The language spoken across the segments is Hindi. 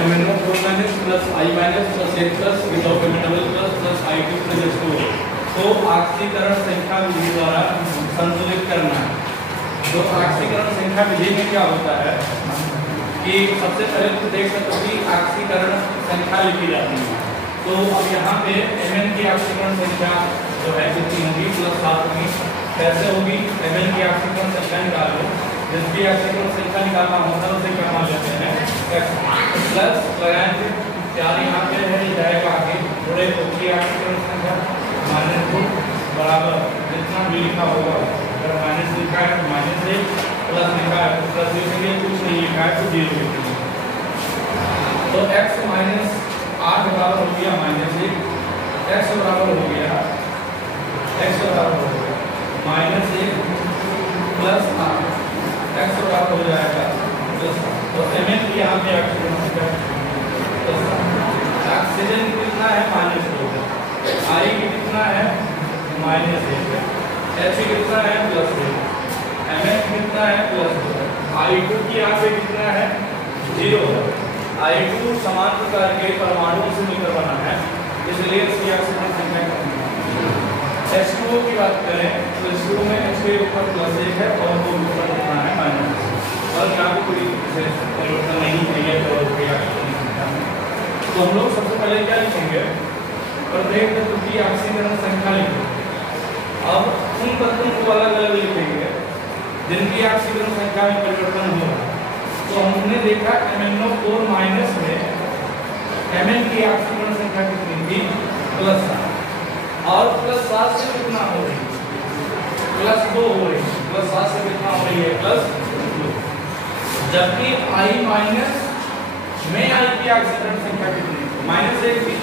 MnO 4 minus plus I minus plus H plus without M double plus I2 plus H2 तो ऑक्सीकरण संख्या विधि द्वारा संतुलित करना है। तो ऑक्सीकरण संख्या विधि में क्या होता है कि सबसे पहले तो देख सकते हो कि ऑक्सीकरण संख्या लिखी जाती है। तो अब यहाँ पे Mn की ऑक्सीकरण संख्या जो है कितनी होगी प्लस 7 होगी। कैसे होगी? Mn की ऑक्सीकरण संख्या निकालो, जिसकी ऑक्सीकरण संख्या निकालना होता है उसे क्या मान लेते हैं x प्लस लगाएंगे 4 यहाँ पे है जाएगा आगे थोड़े तो की ऑक्सीकरण संख्या -2 बराबर जितना भी लिखा होगा, अगर माइनस लिखा है तो माइनस 1 प्लस लिखा है तो प्लस लिखेंगे, कुछ नहीं लिखा है तो 0 लिखेंगे। तो x माइनस 8 बराबर हो गया -1, x बराबर हो गया -1 प्लस 8, x बराबर हो जाएगा प्लस 8। तो Mn की यहाँ पे ऑक्सीजन कितना है -2, I कितना है -1, H कितना है +1, Mn कितना है +2, I2 की यहाँ पे कितना है 0 है। I2 समान प्रकार के परमाणुओं से मिलकर बना है, इसलिए इसकी ऑक्सीजन संख्या कम है। H2O की बात करें तो H2O में H के ऊपर +1 है और वो ऊपर कितना है -, और यहाँ पे कोई परिवर्तन नहीं है तो हम लोग सबसे पहले क्या लिखेंगे, प्रत्येक तत्व की ऑक्सीकरण संख्या लिखेंगे। अब उन तत्वों को अलग अलग लिखेंगे जिनकी ऑक्सीकरण संख्या में परिवर्तन हो रहा है। तो हमने देखा MnO 4 माइनस में Mn की ऑक्सीकरण संख्या कितनी थी +7 और +7 से कितना हो रही है +2 हो रही है, +7 से कितना हो रही है +2, जबकि I माइनस में I की ऑक्सीकरण संख्या कितनी -1 थी,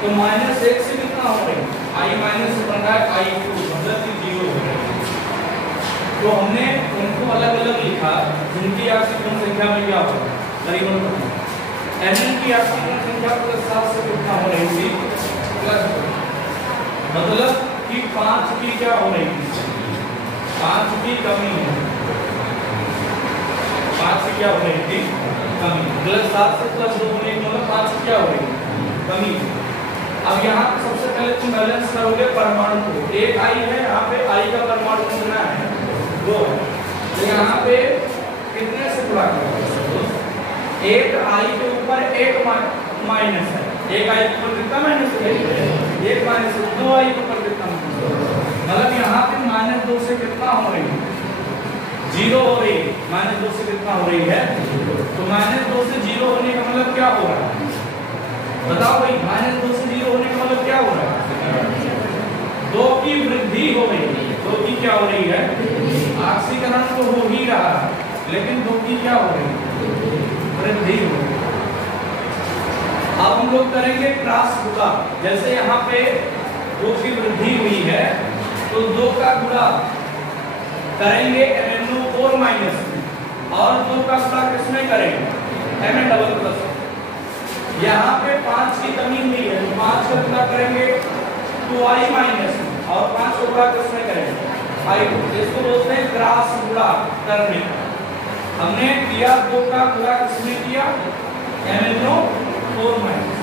तो -1 से कितना हो रही है I माइनस से बन रहा है I2 मतलब कि 0 हो रहा है। तो हमने उनको अलग अलग लिखा जिनकी ऑक्सीकरण संख्या में क्या होगा परिवर्तन। Mn की ऑक्सीकरण संख्या +7 से कितना हो रही थी +2, मतलब कि 5 की क्या हो रही थी 5 की कमी है, 5 की क्या हो रही थी कमी, +7 से +2 होने की मतलब 5 की क्या हो रही है कमी। अब यहाँ सबसे पहले तुम बैलेंस करोगे परमाणु को, एक I है यहाँ पे I का परमाणु कितना है 2 है, तो यहाँ पे कितने से गुणा करोगे, एक I के ऊपर एक माइनस है, एक I के ऊपर कितना माइनस है, एक माइनस 2 I के ऊपर कितना मतलब यहाँ पे -2 से कितना हो रही है 0 हो रही है, -2 से कितना हो रही है, तो -2 से 0 होने का मतलब क्या हो रहा है बताओ भाई, -2 से 0 होने का मतलब क्या हो रहा है 2 की वृद्धि हो रही है, 2 की क्या हो रही है ऑक्सीकरण तो हो ही रहा है लेकिन 2 की क्या हो रही है वृद्धि हो रही है। अब हम लोग करेंगे क्रॉस गुणा, जैसे यहाँ पे 2 की वृद्धि हुई है तो 2 का गुणा करेंगे MnO 4 माइनस में और 2 का गुणा किसमें करेंगे Mn डबल प्लस। यहाँ पे 5 की कमी हुई है तो 5 का गुणा करेंगे 2I माइनस में और 5 का गुणा किसमें करेंगे I2, इसको बोलते हैं क्रॉस गुणा करने। हमने किया 2 का गुणा किसमें किया MnO 4 माइनस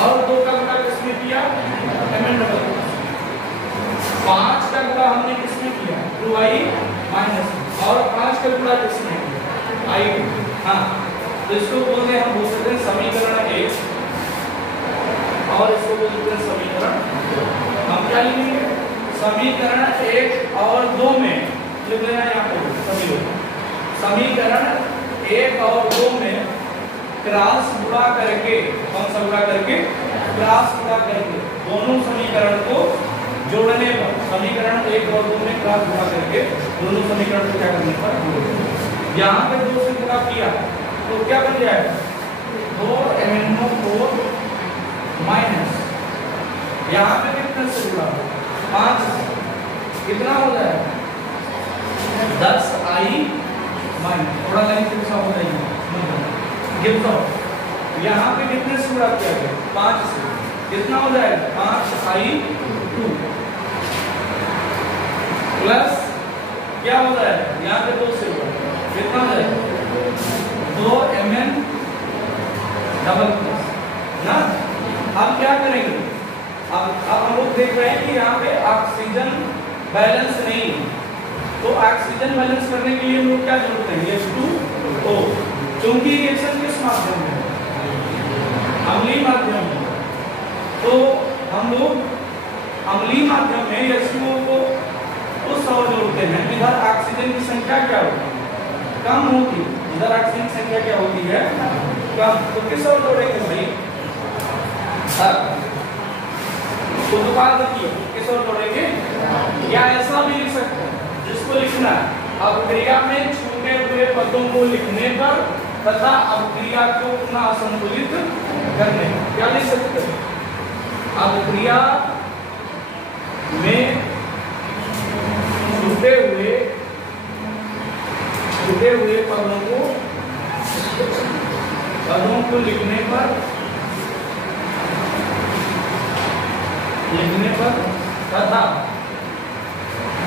और 2 का गुणा किसमें किया Mn डबल प्लस। 5 का गुणा हमने किसमें किया 2I माइनस और 5 का गुणा किसमें किया I2। हाँ तो इसको बोलते हैं, हम बोल सकते हैं समीकरण 1 और इसको बोलते हैं समीकरण 2। हम क्या लिखेंगे समीकरण 1 और 2 में लिख लेना यहाँ पे समीकरण 1 और 2 में क्रॉस गुणा करके, कौन सा गुणा करके क्रॉस गुणा करके दोनों समीकरण को जोड़ने पर, समीकरण 1 और 2 में क्रॉस गुणा करके दोनों समीकरण को क्या करने पर यहाँ पे 2 से गुणा किया तो क्या बन जाएगा 4MnO 4 माइनस, यहाँ पे कितने से जुड़ा 5 कितना हो जाएगा 10I माइनस, थोड़ा लाइन से गुस्सा हो जाएगी गिव दो, यहाँ पे कितने से जुड़ा किया गया 5 से, कितना हो जाएगा 5I2 प्लस क्या हो जाएगा यहाँ पे 2 से जुड़ा कितना हो जाएगा 2Mn डबल प्लस ना। अब क्या करेंगे, अब हम लोग देख रहे हैं कि यहाँ पे ऑक्सीजन बैलेंस नहीं है, तो ऑक्सीजन बैलेंस करने के लिए हम लोग क्या जोड़ते हैं, H2O। क्योंकि रिएक्शन किस माध्यम में है, अम्लीय माध्यम में, तो हम लोग अम्लीय माध्यम में H2O को उस ओर जोड़ते हैं इधर ऑक्सीजन की संख्या क्या होती है, कम होती है, इधर ऑक्सीजन की संख्या क्या होती है, कम। तो किस ओर जोड़ेंगे भाई, तो बात देखिए किस ओर जोड़ेंगे, या ऐसा भी लिख सकते हैं जिसको लिखना है अभिक्रिया में छूटे हुए पदों को लिखने पर तथा अभिक्रिया को पुनः असंतुलित करने, क्या लिख सकते हैं, अभिक्रिया में छूटे हुए पदों को लिखने पर तथा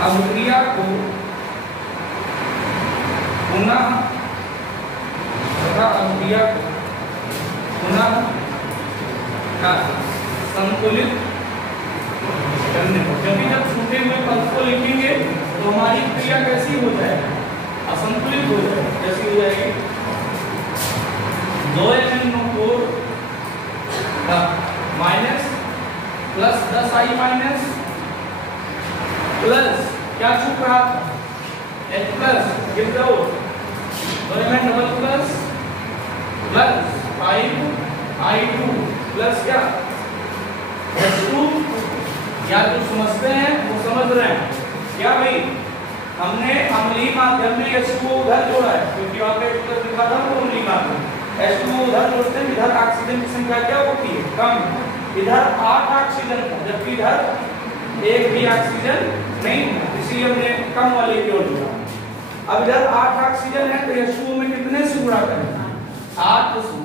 अभिक्रिया को पुनः संतुलित करने पर, क्योंकि जब छूटे हुए पद को लिखेंगे तो हमारी क्रिया कैसी हो जाएगी, असंतुलित हो जाएगी। कैसी हो जाएगी, 2NO4 minus plus 10I minus plus क्या छूट रहा था, H प्लस गिव दो, तो में double plus plus 5I2 plus क्या H2, या जो समझते हैं वो समझ रहे हैं क्या भाई, हमने अम्लीय माध्यम में H2O उधर जोड़ा है क्योंकि वहां पे प्लस लिखा था तो अम्लीय माध्यम, H2O उधर जोड़ते हैं, इधर ऑक्सीजन की संख्या क्या होती है, कम, इधर 8 ऑक्सीजन था जबकि इधर एक भी ऑक्सीजन नहीं था, इसलिए हमने कम वाले की ओर जोड़ा। अब इधर 8 ऑक्सीजन है तो H2O में कितने से गुणा करें, 8 से,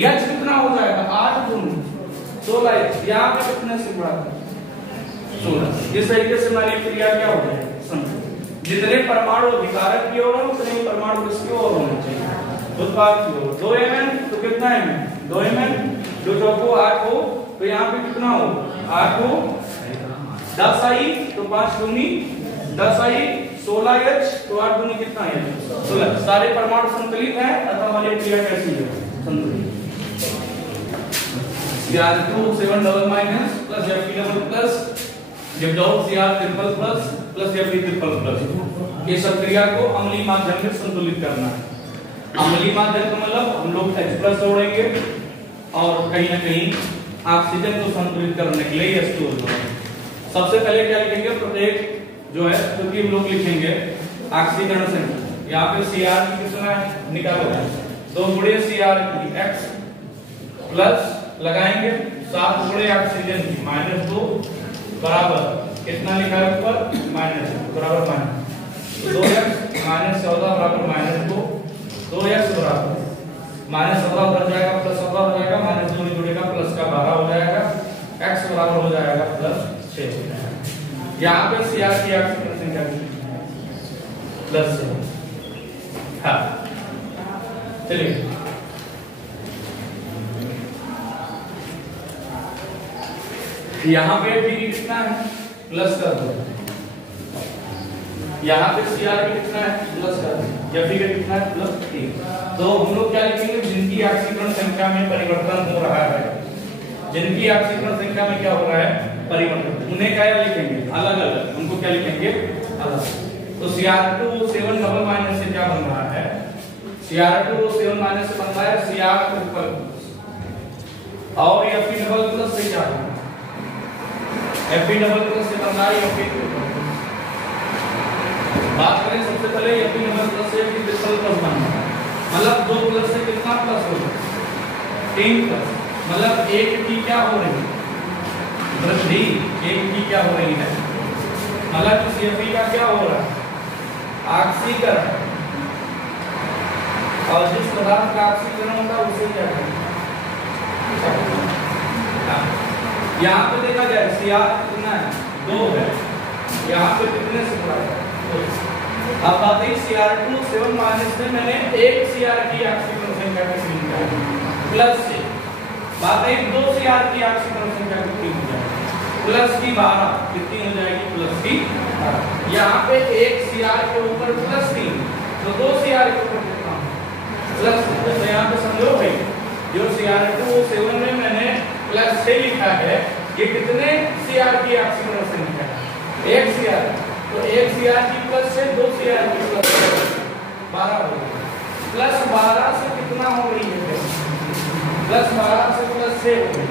H कितना हो जाएगा, 8 गुना 16, यहाँ पे कितने से गुणा करें, 16। इस तरीके से हमारी क्रिया क्या हो जाएगी, संतुलित। जितने परमाणु विकारक की ओर हो उतने ही परमाणु किसकी ओर होने चाहिए, उत्पाद की ओर। 2Mn तो कितना है, 2Mn, जो चौको 8 हो तो यहाँ पे कितना हो, 8 हो, 10I तो 5 दूनी 10I, 16H तो 8 दूनी कितना है, 16। सारे परमाणु संतुलित हैं अतः हमारी क्रिया कैसी है, संतुलित। Cr2 7 double minus plus Fe double plus जब जाओ Cr triple plus plus Fe triple plus, ये सब क्रिया को अम्लीय माध्यम में संतुलित करना है। अम्लीय माध्यम का मतलब हम लोग H प्लस जोड़ेंगे और कहीं ना कहीं ऑक्सीजन को संतुलित करने के लिए H2O जोड़ेंगे। सबसे पहले क्या लिखेंगे, प्रत्येक जो है क्योंकि हम लोग लिखेंगे ऑक्सीकरण संख्या, यहाँ पे Cr की कितना है निकालो, 2 गुणे Cr की X प्लस लगाएंगे 7 गुणे ऑक्सीजन की -2 बराबर कितना लिखा है ऊपर, माइनस बराबर माइनस 2x -14 बराबर -2, 2x बराबर -17 उधर जाएगा प्लस 17 हो जाएगा, -2 में जुड़ेगा प्लस का 12 हो जाएगा, x बराबर हो जाएगा +6 हो जाएगा। यहाँ पे Cr की ऑक्सीजन संख्या +6। हाँ चलिए यहाँ पे भी कितना है, प्लस कर दो, यहाँ पे Cr भी कितना है, प्लस कर दो, Fe का कितना है, +3। तो हम लोग क्या लिखेंगे, जिनकी ऑक्सीकरण संख्या में परिवर्तन हो रहा है, जिनकी ऑक्सीकरण संख्या में क्या हो रहा है, परिवर्तन, उन्हें क्या लिखेंगे, अलग अलग, उनको क्या लिखेंगे, अलग। तो Cr2 7 डबल माइनस से क्या बन रहा है, Cr2 7 माइनस से बनता है Cr ट्रिपल और Fe डबल प्लस से क्या है, Fe डबल प्लस से बनता है Fe ट्रिपल। बात करें सबसे पहले Fe डबल प्लस से Fe ट्रिपल प्लस बनता है, मतलब 2 प्लस से कितना प्लस होगा, 3 प्लस, मतलब एक की क्या हो रही है, वृद्धि, एक की क्या हो रही है, मतलब Fe का क्या हो रहा है, ऑक्सीकरण, और जिस पदार्थ का ऑक्सीकरण होता है उसे क्या कहते हैं। यहाँ पे देखा जाए Cr कितना है, 2 है, यहाँ पे कितने से गुणा है, 2। अब बात है Cr2 7 माइनस में मैंने एक Cr की ऑक्सीकरण संख्या की निकाली, प्लस से बात है 2 CR की आक्सीकरण संख्या कितनी हो जाएगी प्लस की 12 कितनी हो जाएगी प्लस की 12। यहाँ पे 1 CR के ऊपर प्लस 3 तो 2 CR के ऊपर कितना प्लस। तो यहाँ पे समझो भाई जो CR2O7 में मैंने प्लस 6 लिखा है ये कितने CR की आक्सीकरण संख्या है 1 CR। तो 1 CR की प्लस से 2 CR की प्लस 12 हो गई प्लस 12 से कितना हो रही है प्लस 12 से प्लस 6 हो गई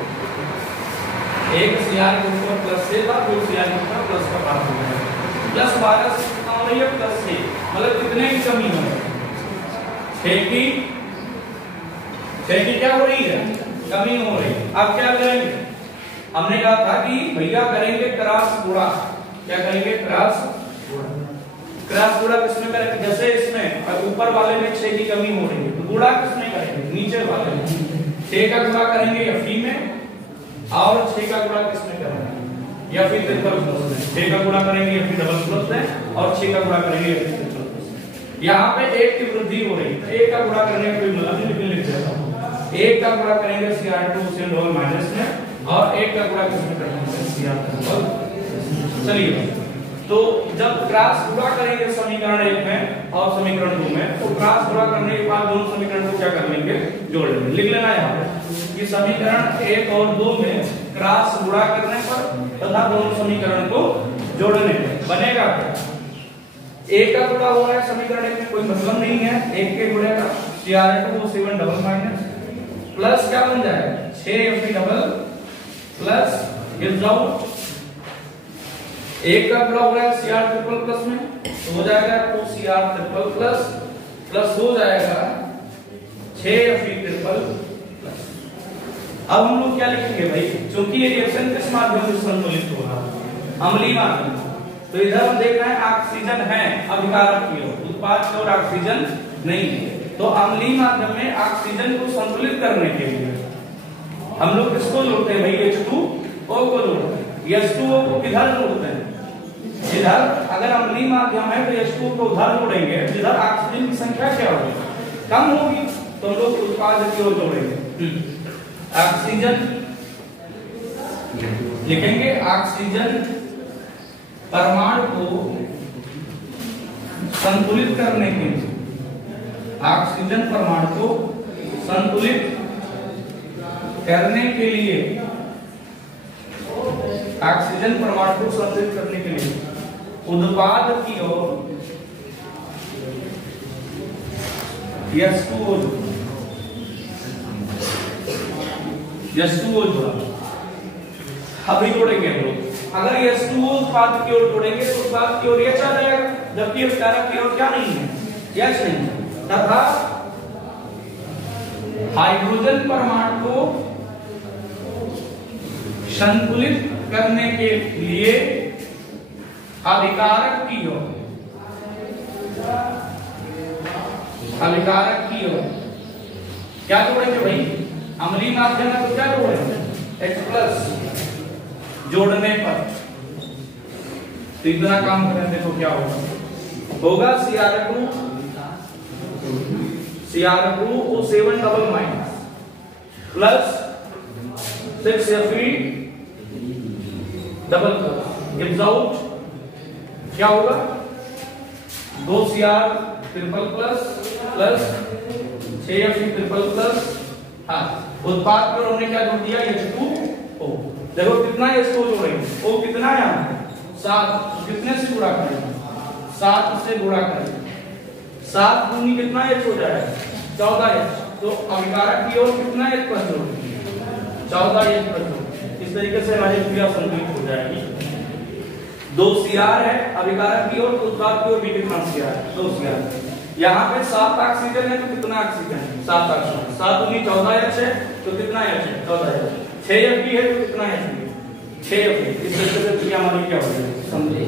1 CR के ऊपर प्लस 6 था 2 CR के ऊपर प्लस का 5 हो गया प्लस 12 से कितना हो रही है प्लस 6 मतलब कितने की कमी हो रही है 6 की क्या हो रही है कमी हो रही है। अब क्या करेंगे हमने कहा था कि भैया करेंगे क्रॉस गुणा क्या करेंगे क्रॉस गुणा किसमें करेंगे जैसे इसमें ऊपर वाले में 6 की कमी हो रही है तो गुणा किसमें करेंगे नीचे वाले में 6 का गुणा करेंगे एफी में और 6 का गुणा किसमें करेंगे या फिर ट्रिपल प्लस में 6 का गुणा करेंगे या फिर डबल प्लस में और 6 का गुणा करेंगे या फिर ट्रिपल प्लस में। यहाँ पे 1 की वृद्धि हो रही है 1 का गुणा करने का कोई मतलब नहीं लिख देता हूं 1 का गुणा करेंगे CR2 डबल माइनस में और 1 का गुणा किसमें करेंगे CR2। चलिए तो जब क्रॉस गुणा करेंगे समीकरण 1 में और समीकरण 2 में तो क्रॉस गुणा करने के बाद दोनों समीकरण को क्या कर लेंगे जोड़ लेंगे। लिख लेना यहाँ पे कि समीकरण 1 और 2 में क्रॉस गुणा करने पर तथा दोनों समीकरण को जोड़ने पर बनेगा क्या 1 का गुणा हो रहा है समीकरण 1 में कोई मतलब नहीं है 1 के गुणे का CR2O7 डबल माइनस प्लस क्या बन जाएगा 6 डबल प्लस गिव्स आउट 1 का गुणा हो रहा है CR ट्रिपल प्लस में तो हो जाएगा 2CR ट्रिपल प्लस प्लस हो जाएगा 6 ट्रिपल प्लस। अब हम लोग क्या लिखेंगे भाई क्योंकि ये रिएक्शन किस माध्यम से संतुलित होगा अम्लीय माध्यम तो इधर हम देख रहे हैं ऑक्सीजन है अभिकारक की ओर उत्पाद की ओर ऑक्सीजन नहीं है तो अम्लीय माध्यम में ऑक्सीजन को संतुलित करने के लिए हम लोग किसको जोड़ते हैं भाई H2O को जोड़ते हैं H2O को किधर जोड़ते हैं इधर अगर अम्लीय माध्यम है तो H2O को उधर जोड़ेंगे जिधर ऑक्सीजन की संख्या क्या होगी कम होगी तो हम लोग उत्पाद की ओर जोड़ेंगे ऑक्सीजन लिखेंगे ऑक्सीजन परमाणु को संतुलित करने के लिए ऑक्सीजन परमाणु को संतुलित करने के लिए ऑक्सीजन परमाणु को संतुलित करने के लिए उत्पाद की ओर H2O जोड़ा अभी जोड़ेंगे हम लोग अगर H2O उत्पाद की ओर जोड़ेंगे तो उत्पाद की ओर H आ जाएगा जबकि विकारक की ओर क्या नहीं है H नहीं है तथा हाइड्रोजन परमाणु को संतुलित करने के लिए अभिकारक की ओर क्या जोड़ेंगे भाई अम्लीय माध्यम में तो क्या जोड़ेंगे H प्लस जोड़ने पर तो इतना काम करें देखो क्या होगा CR2O7 double minus plus 6Fe double plus gives out क्या होगा 2CR triple plus plus 6Fe triple plus हाँ उत्पाद पर हमने क्या जोड़ दिया H2O देखो कितना H2O जोड़ेंगे O कितना है 7 कितने से गुणा करेंगे 7 से गुणा करेंगे 7 दूनी कितना H हो जाएगा 14H तो अभिकारक की ओर कितना H प्लस जोड़ेंगे 14H प्लस जोड़ेंगे इस तरीके से हमारी क्रिया संतुलित हो जाएगी 2CR है अभिकारक की ओर तो उत्पाद की ओर भी कितना CR है 2CR यहाँ पे 7 ऑक्सीजन है तो कितना ऑक्सीजन है 7 ऑक्सीजन 7 दूनी 14H है तो कितना H है 14H 6Fe है तो कितना H है 6Fe इस तरीके से क्रिया हमारी क्या हो जाएगी समझिए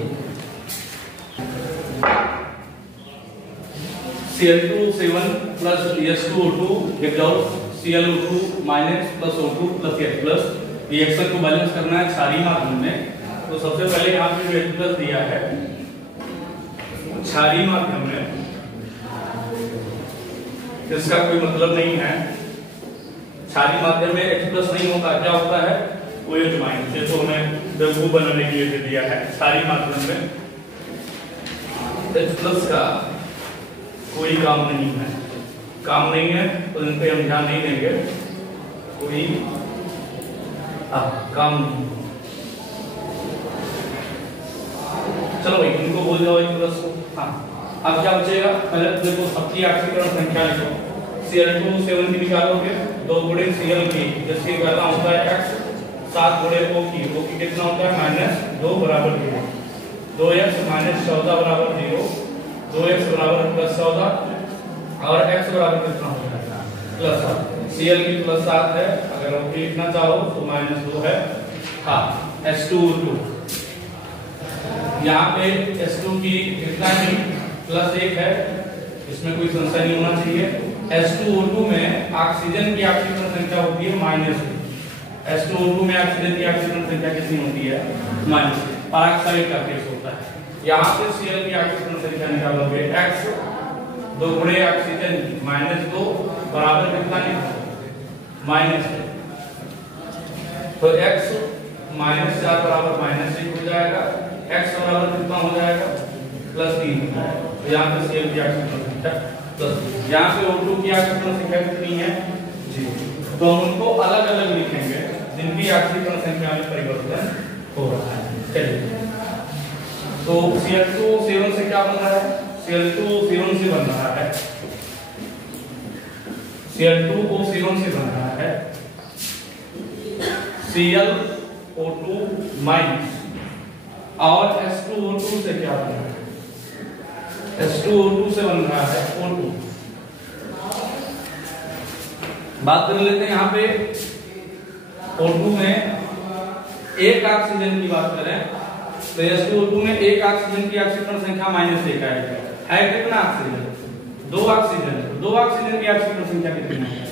Cl2O7 plus H2O2 gives out ClO2 minus plus O2 plus H plus reaction को बैलेंस करना है क्षारीय माध्यम में तो सबसे पहले यहाँ पे जो H plus दिया है क्षारीय माध्यम में इसका कोई मतलब नहीं है क्षारीय माध्यम में H प्लस नहीं होता, क्या होता है OH माइनस। ये तो हमें बेवकूफ बनाने के लिए दे दिया है। क्षारीय माध्यम में H प्लस का कोई काम नहीं है, तो इन पे हम ध्यान नहीं देंगे, कोई काम नहीं। चलो भाई इनको बोल जाओ H प्लस को। हाँ अब क्या बचेगा, पहले देखो सबकी ऑक्सीकरण संख्या लिखो। Cl2 7 की निकालोगे, 2 गुणे Cl की, जिसकी करना होता है x, 7 गुणे O की कितना होता है -2 बराबर 0, 2x - 14 बराबर 0, 2x बराबर +14 और x बराबर कितना होता है +7। Cl की +7 है, अगर O की लिखना चाहो तो -2 है। हाँ H2O2 यहाँ पे H2 की कितना है +1 है, इसमें कोई संशय नहीं होना चाहिए। H2O2 में ऑक्सीजन की ऑक्सीजन संख्या होती है -2। H2O2 में ऑक्सीजन की ऑक्सीजन संख्या कितनी होती है -2, पराक्साइड का केस होता है। यहाँ पे Cl की ऑक्सीजन संख्या निकालोगे x, 2 गुणे ऑक्सीजन -2 बराबर कितना -2, तो x -4 बराबर -1 हो जाएगा, x बराबर कितना हो जाएगा +3। यहाँ पे Cl की ऑक्सीजन संख्या +3, यहाँ पे O2 की ऑक्सीजन संख्या कितनी है 0। तो हम उनको अलग अलग लिखेंगे जिनकी ऑक्सीजन संख्या में परिवर्तन हो रहा है। चलिए तो Cl2O7 से क्या बन रहा है, Cl2O7 से बन रहा है, Cl2O7 से बन रहा है ClO2 माइनस, और H2O2 से क्या बन रहा है, H2O2 से बन रहा है O2। बात कर लेते हैं यहाँ पे O2 में एक ऑक्सीजन की बात करें तो H2O2 में एक ऑक्सीजन की ऑक्सीजन संख्या -1 है कितना ऑक्सीजन, 2 ऑक्सीजन, 2 ऑक्सीजन की ऑक्सीजन संख्या कितनी है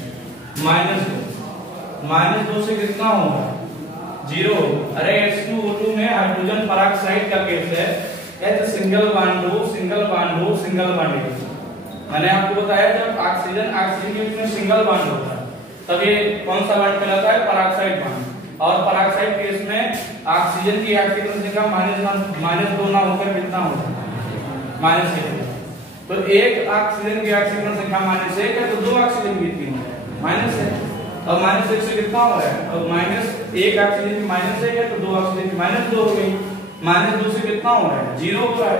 -2 से कितना होगा 0। अरे H2O2 में हाइड्रोजन पेरोक्साइड का केस है, H सिंगल बॉन्ड हो, सिंगल बॉन्ड हो, सिंगल बॉन्ड हो। मैंने आपको बताया जब ऑक्सीजन के बीच में सिंगल बॉन्ड होता है तब ये कौन सा बॉन्ड कहलाता है, पेरोक्साइड बॉन्ड। और पेरोक्साइड केस में ऑक्सीजन की ऑक्सीजन संख्या -2 ना होकर कितना होगा -1। तो एक ऑक्सीजन की ऑक्सीजन संख्या -1 है तो 2 ऑक्सीजन की कितनी है -1। अब -1 से कितना हो रहा है, अब एक ऑक्सीजन की -1 है तो 2 ऑक्सीजन की -2 हो गई, -2 से कितना हो रहा है 0 हो रहा है।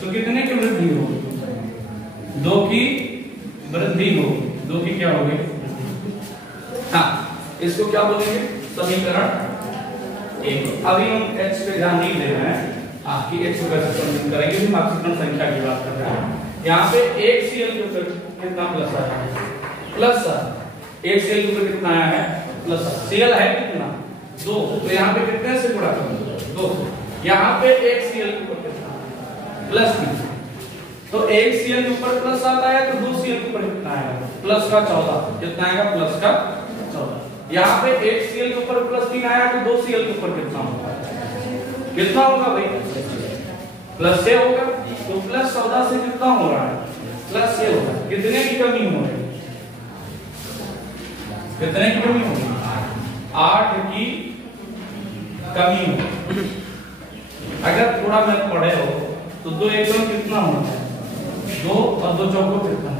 तो कितने की वृद्धि होगी, 2 की वृद्धि होगी, 2 की क्या होगी। हाँ इसको क्या बोलेंगे समीकरण 1। अभी हम H पे ध्यान नहीं दे रहे हैं कि H को कैसे संबंधित करेंगे, हम ऑक्सीजन संख्या की बात कर रहे हैं। यहाँ पे एक Cl के ऊपर कितना प्लस आया है, प्लस एक Cl के ऊपर कितना आया है प्लस, Cl है कितना 2, तो यहाँ पे कितने से गुणा करेंगे 2, यहाँ पे एक Cl के ऊपर कितना +3, तो एक Cl के ऊपर प्लस आता है तो 2 Cl के ऊपर कितना आएगा प्लस का 14, कितना आएगा प्लस का 14। यहाँ पे एक Cl के ऊपर +3 आया तो 2 Cl के ऊपर कितना होगा, कितना होगा भाई प्लस से होगा, तो +14 से कितना हो रहा है प्लस से होगा। कितने की कमी हो रही है, कितने की कमी हो रही है 8 की कमी हो। अगर थोड़ा मैथ पढ़े हो तो 2 एकदम कितना होता है 2 और 2 चौको कितना,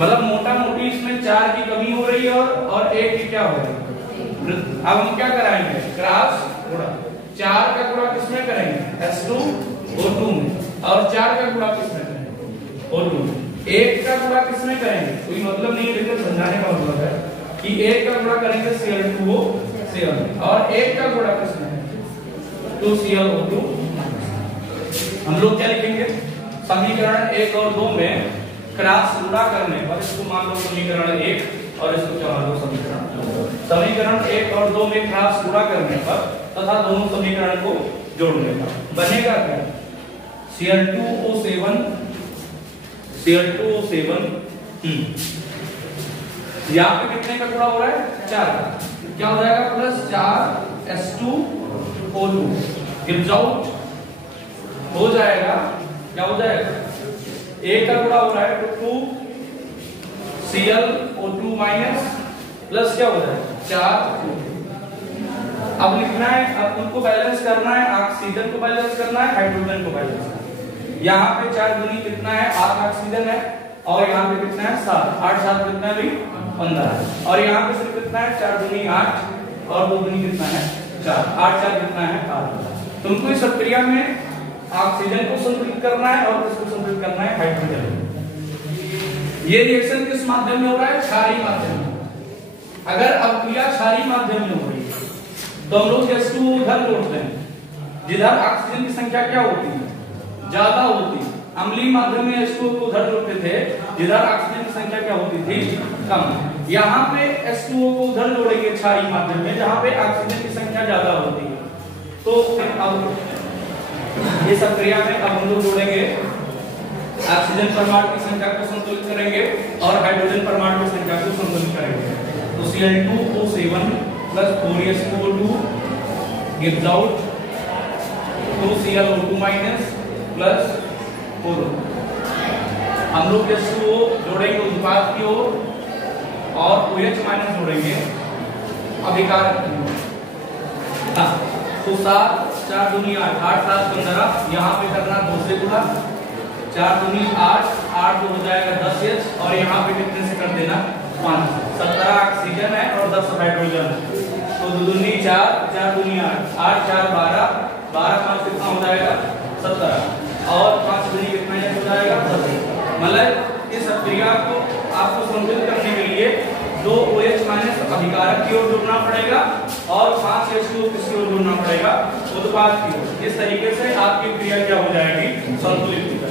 मतलब मोटा मोटी इसमें 4 की कमी हो रही है और 1 की क्या हो रही है। अब हम क्या कराएंगे क्रॉस गुणा, 4 का गुणा किसमें करेंगे H2O2 में, और 4 का गुणा किसमें करेंगे O2 में, 1 का गुणा किसमें करेंगे, कोई मतलब नहीं है, लेकिन समझाने का मतलब है कि 1 का गुणा करेंगे Cl2O7 और 1 का गुणा किसमें 2ClO2। हम लोग क्या लिखेंगे समीकरण 1 और 2 में क्रॉस गुणा करने पर, इसको मान लो समीकरण 1 और इसको क्या मान लो समीकरण 1 और 2 में क्रॉस गुणा करने पर तथा दोनों समीकरण को जोड़ने पर बनेगा क्या Cl2O7 यहाँ पे कितने का गुणा हो रहा है 4 का, क्या हो जाएगा +4 H2O2 गिव्स आउट हो जाएगा, क्या हो जाएगा 1 का गुणा हो रहा है तो 2 ClO2 माइनस प्लस क्या हो जाएगा 4O2। अब लिखना है, अब उनको बैलेंस करना है, ऑक्सीजन को बैलेंस करना है, हाइड्रोजन को बैलेंस करना है। यहाँ पे 4 दूनी कितना है 8 ऑक्सीजन है और यहाँ पे कितना है 7, 8 7 कितना है भाई 15 और यहाँ पे सिर्फ कितना है 4 दूनी 8 और 2 दूनी कितना है 4, 8 4 कितना है 8। तुमको इस प्रक्रिया में ऑक्सीजन को संतुलित करना है और किसको संतुलित करना है हाइड्रोजन। ये रिएक्शन किस माध्यम में हो रहा है क्षारीय माध्यम में। अगर अभिक्रिया क्षारीय माध्यम में हो रही है तो हम लोग H2O उधर जोड़ते हैं जिधर ऑक्सीजन की संख्या क्या होती है ज्यादा होती है। अम्लीय माध्यम में H2O को उधर जोड़ते थे जिधर ऑक्सीजन की संख्या क्या होती थी कम। यहाँ पे H2O को उधर जोड़ेंगे क्षारीय माध्यम में जहाँ पे ऑक्सीजन की संख्या ज्यादा होती है। तो अब इस प्रक्रिया में अब हम लोग जोड़ेंगे ऑक्सीजन परमाणु की संख्या को संतुलित करेंगे और हाइड्रोजन परमाणु की संख्या को संतुलित करेंगे। तो Cl2O7 plus 4H2O2 gives out 2ClO2 minus plus 4O2। हम लोग H2O जोड़ेंगे उत्पाद की ओर और OH माइनस जोड़ेंगे अभिकारक की ओर। तो 7 4 दूनी 8 8 7 15 यहाँ पे करना 2 से गुणा 4 दूनी 8 8 तो हो जाएगा 10H और यहाँ पे कितने से कर देना 5। 17 ऑक्सीजन है और 10 हाइड्रोजन है। तो 2 दूनी 4 4 दूनी 8 8 4 12 12 5 कितना हो जाएगा 17 और 5 दूनी कितना हो जाएगा 10। मतलब इस क्रिया को आपको संतुलित करने के लिए 2 OH माइनस अभिकारक की ओर जोड़ना पड़ेगा और 5 H2O किसकी ओर जोड़ना पड़ेगा उत्पाद की ओर। इस तरीके से आपकी क्रिया क्या हो जाएगी संतुलित।